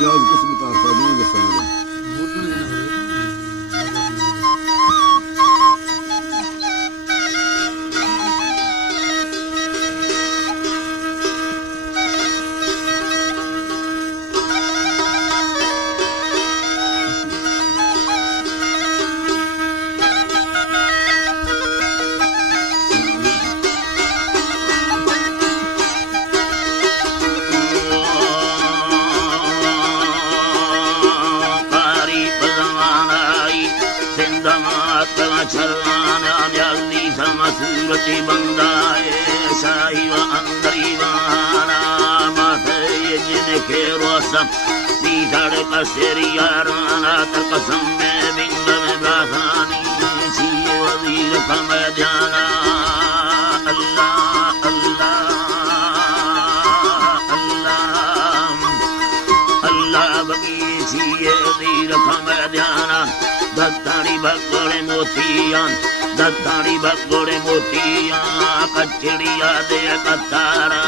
न्याज किस मुताबिक नहीं दसांगे सूरती बंदाए शाही व अंदरी वाना माथे जिनके रोसम दीदार का शेरियाराना तकसम में बिंद में बाधानी सी वजीर का मैदाना अल्लाह अल्लाह अल्लाह अल्लाह बगीची वजीर का मैदाना दत्तारी बगोड़े मोतियां दत्तारी बगोड़े मोतियां कचड़िया दे कतारा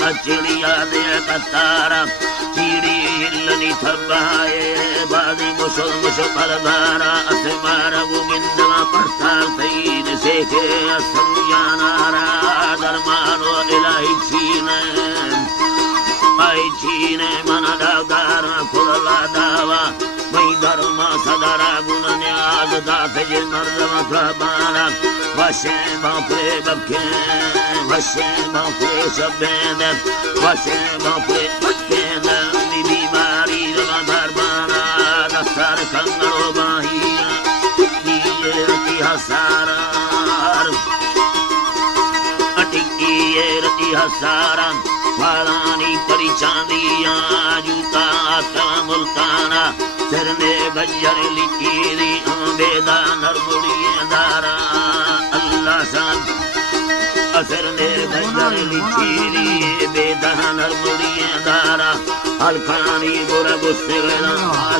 कचड़िया दे कतारा चीड़ी हिलनी थबाए बाजी मुशो मुशो परदारा असमारा गोविंदवा पड़ताल सईद सेखे असुयानारा दरमानो इलाही छीने आई छीने मन दावदारा खुला दावा मई धर्मा सदारा गुण न्याज दाते जे मर्दमा प्रबारा वशे बापरे बखे वशे बापरे शब्दें वशे बापरे बखें नी बीमारी रमा धर्माना दस्तार कंगड़ो बाहिया किए रति हसारार अटिकिए रति हसारा वालानी परी चांदिया जूता आका मुल्ताना सरने बजर लिखीरी बेदा नरमुड़िए दारा अल्लाह सान असरने बजर लिखीरी बेदा नरमुड़िए दारा अलखानी बुरा गुस्से गला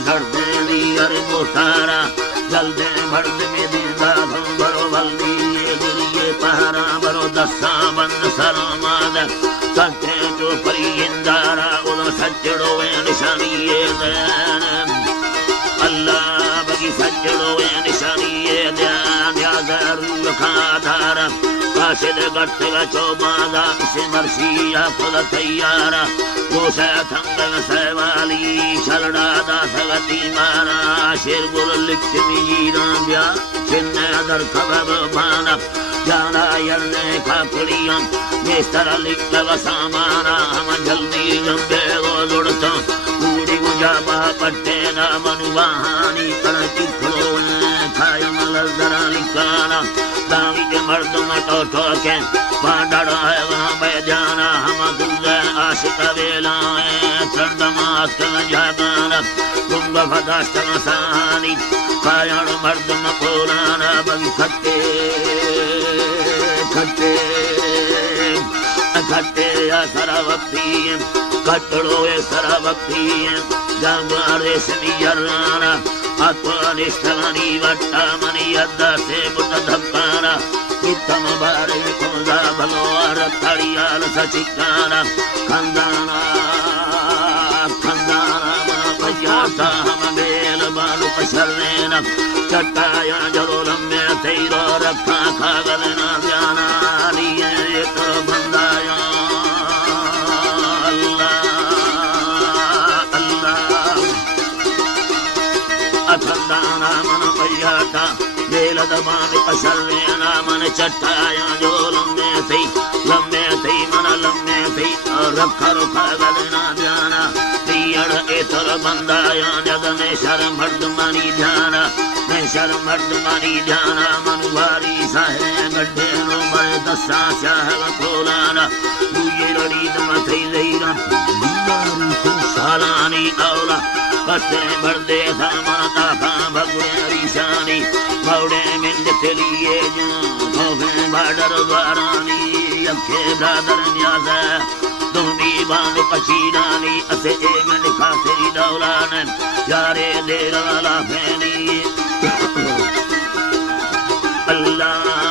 धरते दी अरे मोतारा जल्दे भर्द में दिंदा बरो बल्दी ये दिलिए पहरा बरो दस्सा बंद सलामाद सच्चे जो परी इंदारा उनो सच्चड़ो वे निशानी ये देन अल्लाह बगी सज्जड़ो वे निशानी ये ध्यान या जरूर खाधारा काशिद गट्ट चौबादा से मर्शिया खुद तैयारा वो से थंग सेवाली शरणादा सगती मारा शेर गुल लिख मीरा ब्या चिन्ने दर खबर बाना जाना यरने खापड़ियां मेस्तर लिख सामाना हम जल्दी जम्बे गो लुड़ता पूरी मुजाबा पट्टे ना मनुवाहानी कड़की खड़ो खाया मलर जरा लिखाना दावी के मर्द मटो ठोके पाडड़ा है वहाँ बैजाना हम दूजे आशिक वेलाए चंदमात जागाना तुंग भदाष्ट मसानी कायण मर्द मकोराना बगी खट्टे खट्टे खट्टे या सरावक्ती कटड़ो ये सरावक्ती जागारे समीयराना आत्मनिष्ठमनी वट्टा मनी यद्दा से बुत धक्काना इतम बारे कोजा भलो अरतड़ियाल सचिकाना खंदाना खंदाना पयाता हम बेल बालू पशरनेना चट्टाया जलो लम्बे तेरो रखा खागलना जाना लिए ये तो बंदाया अथंदाना मन पयाता बेल दबाने पशरनेना मन चट्टाया जो लम्बे थी मन लम्बे थी और रखा रुखा गलना जाना तीयड़ एतर बंदाया जगने शर्म मर्द मनी ध्याना मैं शर्म मर्द मनी ध्याना मनुवारी साहे गड्ढे नो मैं दस्सा शाह खोलाना ये लड़ी दमथई लईरा दीवारी को सालानी औला बसे भरदे सामन ताफा भगुरे रिशानी मौड़े मिंद तेलिए जो धोफे बाडर द्वारानी अखे ब्रादर न्याज़ तुम्ही बांध पचीरानी असे में लिखा तेरी दौलान यारे देर वाला फैनी अल्लाह